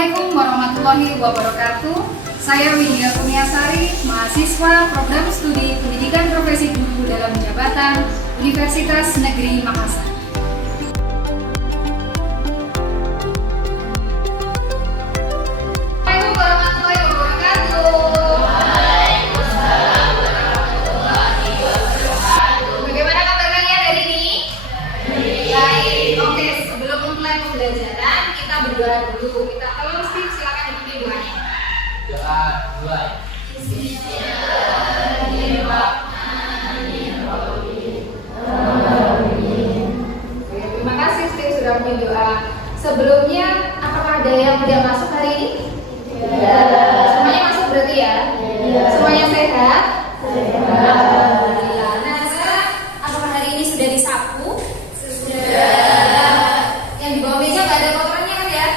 Assalamualaikum warahmatullahi wabarakatuh. Saya Widya Kurniasari, mahasiswa Program Studi Pendidikan Profesi Guru dalam Jabatan Universitas Negeri Makassar. Assalamualaikum warahmatullahi wabarakatuh. Bagaimana kabar kalian hari ini? Baik. Oke, sebelum mulai pembelajaran kita berdoa dulu. Kita tolong silakan dipimpin doanya. Doa dua. Terima kasih Steve sudah mempimpin doa. Sebelumnya, apakah ada yang tidak masuk hari ini? Semuanya masuk berarti ya? Semuanya sehat? Alhamdulillah. Nah, sekarang apakah hari ini sudah disapu? Yang di bawah meja nggak ada kotorannya kan ya?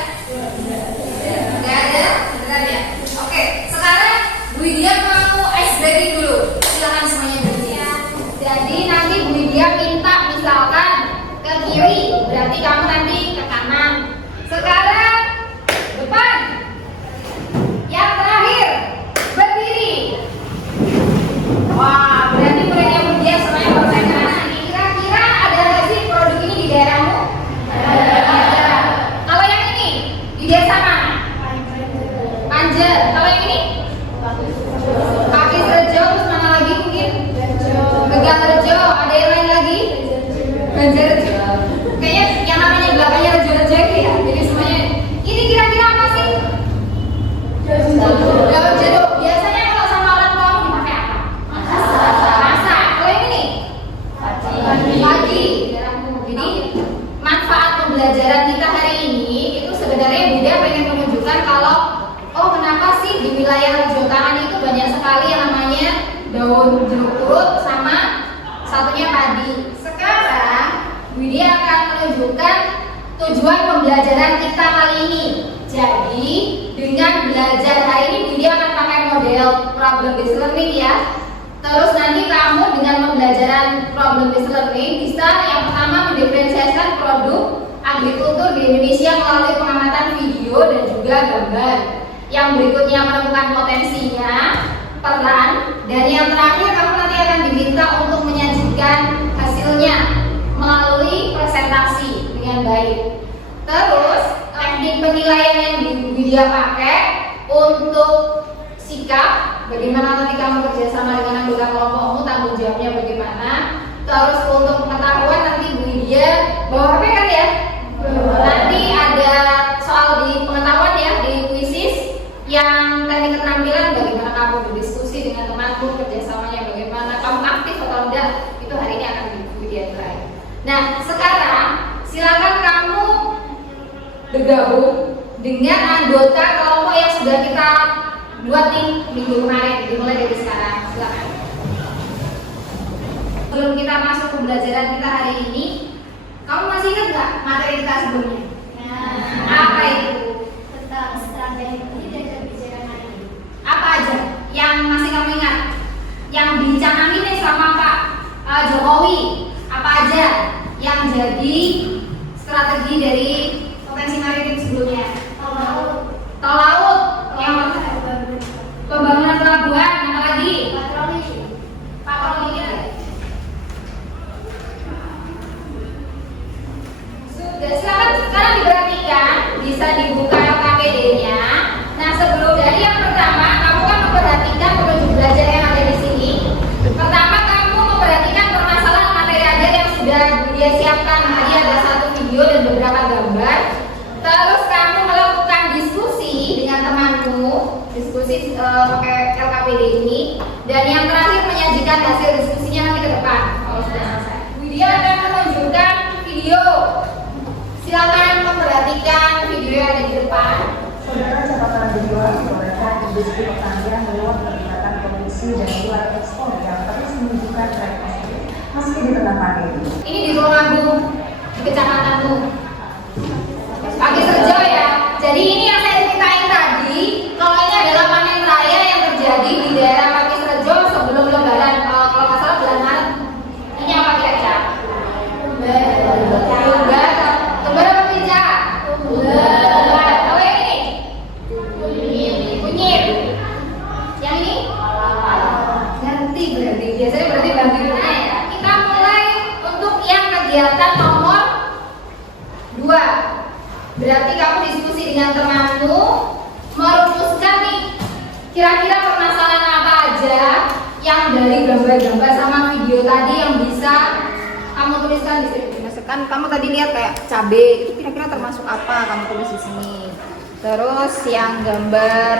Nggak ada? Benar ya? Oke, sekarang Bu Widya mau ice breaking dulu. Silakan semuanya berdiri. Jadi nanti Bu Widya minta misalkan ke kiri, berarti kamu nanti ke kanan. Sekarang depan. Yang terakhir berdiri. Wah, berarti muridnya Bu Widya semuanya barusan ke kanan. Kira-kira ada nggak sih produk ini di daerahmu? Ada. Kalau yang ini di desa mana? Panjer. Kalau yang ini? Pakis Rejo. Terus mana lagi mungkin? Gegang Rejo. Ada yang lain lagi? Banjar Rejo. Kayaknya yang namanya belakangnya Rejo-Rejo ya. Jadi semuanya. Ini kira-kira apa sih? Daun jeruk. Biasanya kalau sama orang tua dipakai apa? Masak. Kalau yang ini? Pagi. Jadi manfaat pembelajaran kita hari ini itu sebenarnya Bunda pengen menunjukkan kalau kenapa sih di wilayah Jotaan itu banyak sekali yang namanya daun jeruk purut sama satunya padi. Sekarang Widya akan menunjukkan tujuan pembelajaran kita kali ini. Jadi dengan belajar hari ini Widya akan pakai model problem based learning ya. Terus nanti kamu dengan pembelajaran problem based learning bisa yang pertama mendiferensiasikan produk agrikultur di Indonesia melalui pengamatan video dan juga gambar. Yang berikutnya menemukan potensinya, peran, dan yang terakhir kamu nanti akan diminta untuk menyajikan hasilnya melalui presentasi dengan baik. Terus teknik penilaian yang Widya pakai untuk sikap, bagaimana nanti kamu kerjasama dengan anggota kelompokmu, tanggung jawabnya bagaimana. Terus untuk pengetahuan nanti Bu Widya bawa HP kan ya? Nanti ada soal di pengetahuan ya, di kuisis. Yang teknik keterampilan bagaimana kamu berdiskusi dengan temanmu, kerjasamanya bagaimana, kamu aktif atau enggak, itu hari ini akan Bu Widya try. Nah sekarang silakan kamu bergabung dengan anggota kelompok yang sudah kita buat nih minggu kemarin, dimulai dari sekarang. Silakan. Sebelum kita masuk pembelajaran kita hari ini, kamu masih ingat nggak materi kita sebelumnya? Apa itu? Tentang strategi dan kebijakan hari ini. Apa aja yang masih kamu ingat? Yang dibicarakan nih sama Pak Jokowi, apa aja yang jadi strategi dari potensi maritim sebelumnya? Tol laut, yang pembangunan pelabuhan, apa lagi? Patroli ya. Sudah, silakan sekarang diperhatikan, bisa dibuka LKPD-nya. Nah, sebelum dari yang pertama, kamu kan memperhatikan petunjuk belajar yang ada di sini. Pertama, kamu memperhatikan permasalahan materi ajar yang sudah dia siapkan. Tadi ada satu video dan beberapa gambar. Terus kamu melakukan diskusi dengan temanmu, diskusi pakai LKPD ini. Dan yang terakhir menyajikan hasil diskusinya nanti ke depan kalau sudah selesai. Widya akan menunjukkan video. Silakan memperhatikan video yang ada di depan. Saudara catatan video memperlihatkan industri pertanian lewat peningkatan produksi dan jual ekspor yang terus menunjukkan tren positif meski di tengah pandemi. Ini di Tulungagung, di kecamatanmu. Pakis Rejo ya. Jadi ini yang saya ceritain tadi, kalau ini adalah panen raya yang terjadi di daerah Pakis Rejo sebelum Lebaran, kalau nggak salah bulan Maret. Ini apa kira-kira? Kembar apa pijak? Berarti kamu diskusi dengan temanmu, merumuskan nih kira-kira permasalahan apa aja yang dari gambar-gambar sama video tadi yang bisa kamu tuliskan di sini. Misalkan kamu tadi lihat kayak cabe, itu kira-kira termasuk apa, kamu tulis di sini. Terus yang gambar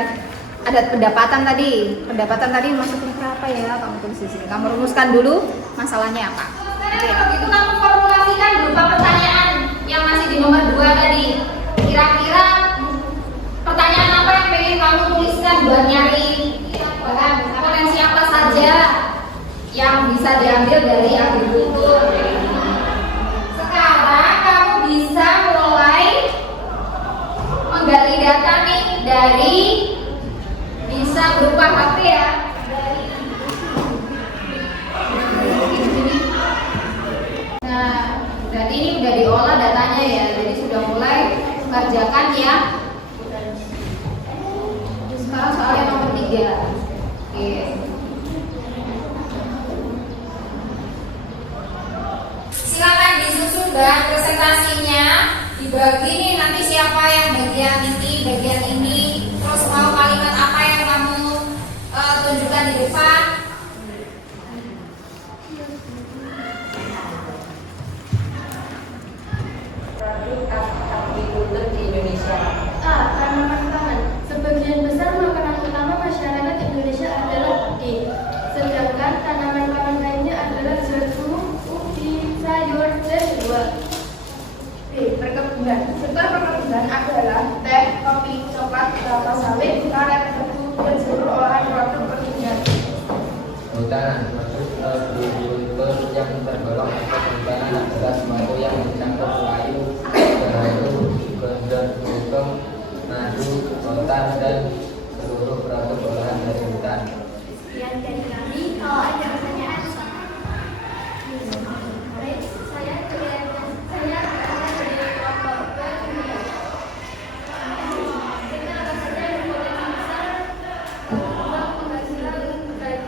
ada pendapatan tadi masuk kira-kira apa ya, kamu tulis di sini. Kamu rumuskan dulu masalahnya apa. Begitu kamu formulasikan berupa pertanyaan yang masih di nomor 2 tadi. Kira-kira pertanyaan apa yang pengen kamu tuliskan buat nyari potensi apa saja yang bisa diambil dari agrikultur. Sekarang kamu bisa mulai menggali data nih dari bisa berupa HP ya. Nah, berarti ini udah diolah datanya ya. Jadi sudah mulai mengerjakan ya. Sekarang soalnya nomor 3. Oke. Silakan disusun bahan presentasinya, dibagi nih nanti siapa yang bagian ini, terus mau kalimat apa yang kamu tunjukkan di depan. Agrikultur di Indonesia. A. Tanaman pangan. Sebagian besar makanan utama masyarakat Indonesia adalah D. Sedangkan tanaman pangan lainnya adalah jagung, ubi, sayur, dan buah. B. Perkebunan. Sektor perkebunan adalah teh, kopi, coklat, kelapa sawit, karet, tebu, dan seluruh olahan produk perkebunan. Hutan agrikultur yang tergolong perhutanan adalah suatu yang mencakup kayu, batu, gondok, hukum, madu, rotan, dan seluruh produk olahan dari hutan. Sekian dari kami. Kalau ada pertanyaan, baik, saya dari kelompok B. Kita akan saja berpotensi besar untuk penghasilan baik.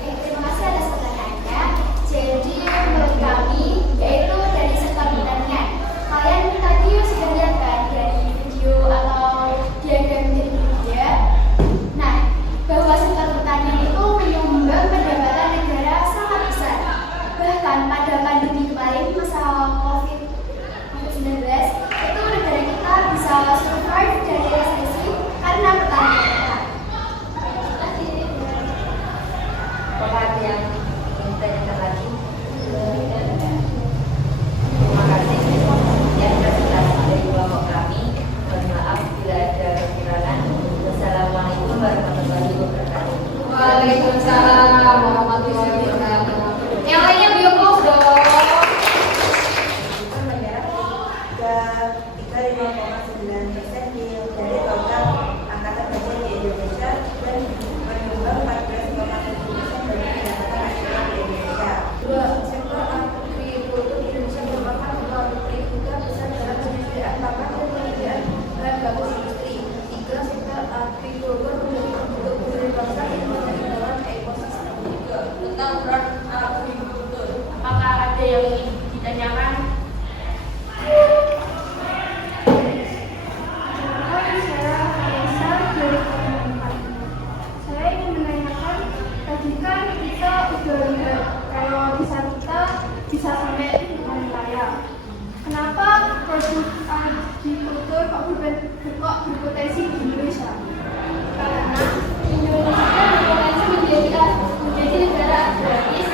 Terima kasih atas pertanyaannya. Jadi menurut kami yaitu dari sektor pertanian. Kalian tadi sudah lihat kan dari video atau diagram dari media. Nah, bahwa sektor pertanian itu menyumbang pendapatan negara sangat besar. Bahkan pada pandemi kemarin masa COVID-19 itu negara kita bisa survive dari resesi karena pertanian kita. Apakah ada yang ingin ditanyakan lagi? Terima kasih. Sekian presentasi dari kelompok kami. Mohon maaf bila ada kekurangan. Wassalamualaikum warahmatullahi wabarakatuh. Waalaikumsalam warahmatullahi wabarakatuh. Yang lainnya biopos dong. dari total angkatan kerja di Indonesia dan menyumbang 14,7% bagi pendapatan nasional di Indonesia. 2. Sektor agrikultur di Indonesia merupakan kontributor besar dalam penyediaan pakan dan penyediaan bahan baku industri. 3. Sektor agrikultur menjadi pembentuk budaya bangsa yang menjadi ekosistem. 3. Tentang peran agrikultur. Apakah ada yang ingin ditanyakan? Saya ingin menanyakan, tadi kan kita udah lihat kalau desa kita bisa sampai lingkungan layak. Kenapa produk agrikultur kok berpotensi di Indonesia? Karena Indonesia berpotensi menjadi negara agraris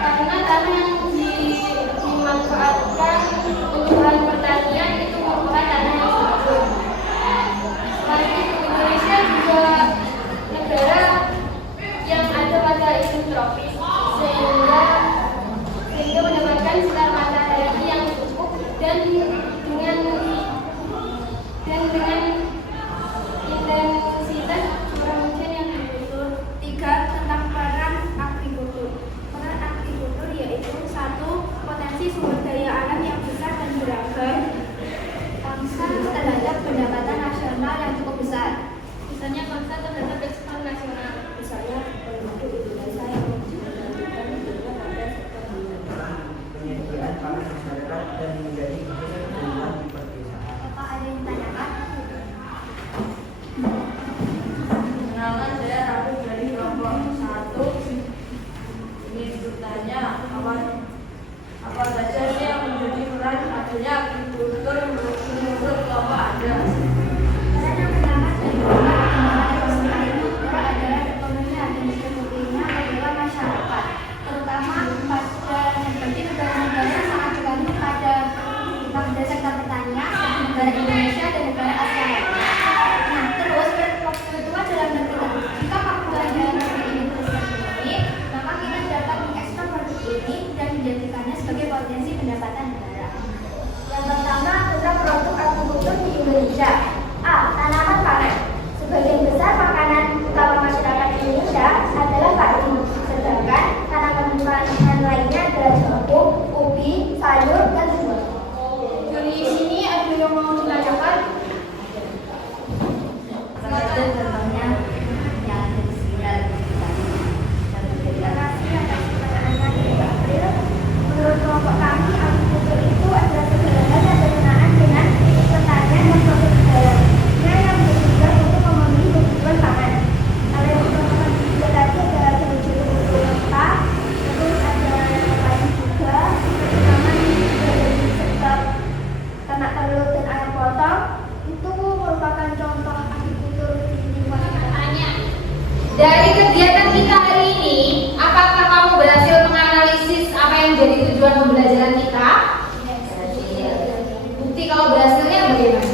karena tanah yang dimanfaatkan untuk bahan pertanian itu merupakan tanah yang subur. Selain itu, Indonesia juga negara yang ada pada iklim tropis sehingga mendapatkan sinar matahari yang cukup dan dengan intensitas curah hujan yang tinggi. 3. Tentang peran agrikultur. Peran agrikultur yaitu 1. Potensi sumber daya alam yang besar dan beragam. Bangsa terhadap pendapatan nasional yang cukup besar. Misalnya bangsa terhadap ekspor nasional. Misalnya penduduk Indonesia yang menjadikan hidupnya pada sektor Penyediaan pangan masyarakat dan menjadi negara Indonesia dan negara ASEAN. Nah, terus kebutuhan dalam negeri. Jika Papua dalam negeri ini terus berkembang, maka kita dapat mengekspor produk ini dan menjadikannya sebagai potensi pendapatan negara. Yang pertama adalah produk agrikultur di Indonesia. A. Tanaman pangan. Sebagian besar makanan utama masyarakat Indonesia adalah padi, sedangkan tanaman pangan lainnya adalah jagung, ubi, sayur, dan buah. Dari sini ada yang mau ditanyakan? Itu contohnya yang ada di sekitar kita. Terima kasih atas pertanyaannya dari Mbak April. Menurut kelompok kami, agrikultur itu adalah segala hal yang berkenaan dengan pertanian dan produk dalamnya yang bertujuan untuk memenuhi kebutuhan pangan. Kalau yang ditemukan juga tadi ada menuju kota, terus ada yang lain juga, pertama dari sektor ternak telur dan ayam potong, itu merupakan contoh agrikultur di lingkungan kita. Dari kegiatan kita hari ini, apakah kamu berhasil menganalisis apa yang jadi tujuan pembelajaran kita? Bukti kalau berhasilnya bagaimana?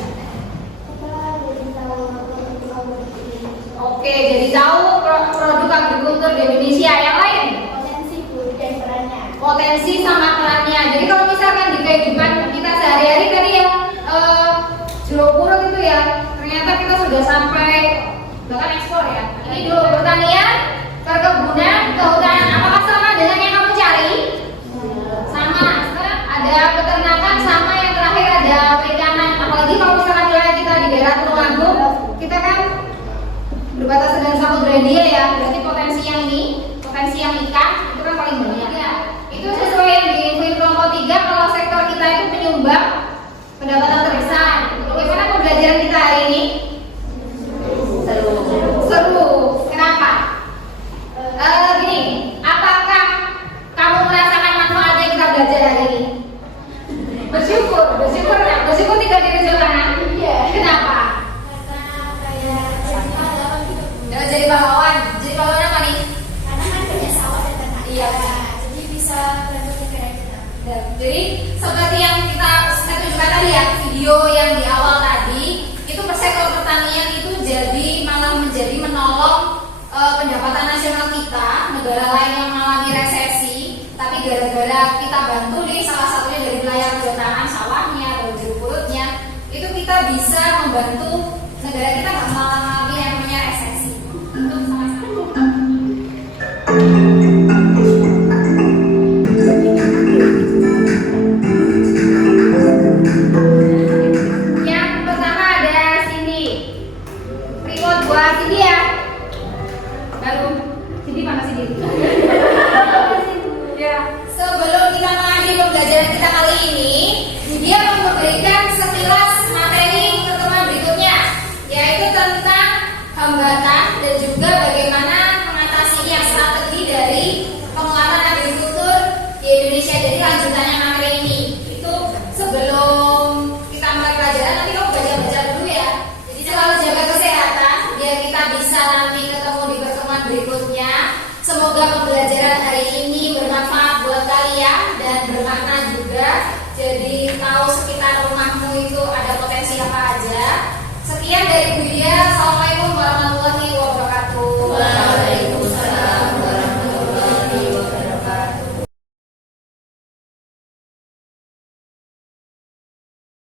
Oke, jadi tahu produk agrikultur di Indonesia. Yang lain? Potensi Bu dan perannya. Potensi sama perannya. Jadi kalau misalkan di kehidupan kita sehari-hari tadi ya Jero-Puro gitu ya, ternyata kita sudah sampai bahkan ekspor ya. Ini dulu pertanian, perkebunan, kehutanan. Apakah sama dengan yang kamu cari? Sama. Sekarang ada peternakan sama yang terakhir ada perikanan. Apalagi kalau misalkan wilayah kita di daerah Tulungagung, kita kan berbatasan dengan Samudra Hindia ya. Berarti potensi yang ini, potensi yang ikan itu kan paling banyak ya. Itu sesuai yang di kelompok 3 kalau sektor kita itu penyumbang pendapatan terbesar. Bagaimana pembelajaran kita hari ini? Seru. Kenapa? Gini, apakah kamu merasakan manfaat yang kita belajar hari ini? Bersyukur ya. Bersyukur tinggal di ujung kanan. Iya. Kenapa? Jadi pahlawan. Jadi pahlawan apa nih? Karena kan banyak sawah dan ternak. Iya. Jadi bisa bantu negara kita. Jadi seperti yang kita tunjukkan tadi ya, video yang di awal tadi, itu sektor pertanian itu malah menjadi menolong pendapatan nasional kita. Negara lain yang mengalami resesi, tapi gara-gara kita bantu nih, salah satunya dari wilayah perhutanan sawahnya atau jeruk purutnya, itu kita bisa membantu negara kita nggak mengalami yang namanya resesi. Itu sama-sama. Yang pertama ada Cindy. Remote buat Cindy ya. Baru Cindy mana Cindy? Ya. Sebelum kita mengakhiri pembelajaran kita kali ini, dia memberikan sekilas materi pertemuan berikutnya, yaitu tentang hambatan dan juga bagaimana mengatasinya, strategi dari penguatan agrikultur di Indonesia. Jadi lanjutannya materi ini. Itu sebelum kita mulai pelajaran, nanti kamu baca-baca dulu ya. Jadi selalu jaga kesehatan biar kita bisa nanti ketemu di pertemuan berikutnya. Semoga pembelajaran hari ini bermanfaat buat kalian dan bermakna juga. Jadi tahu sekitar rumahmu itu ada potensi apa aja. Sekian dari Bu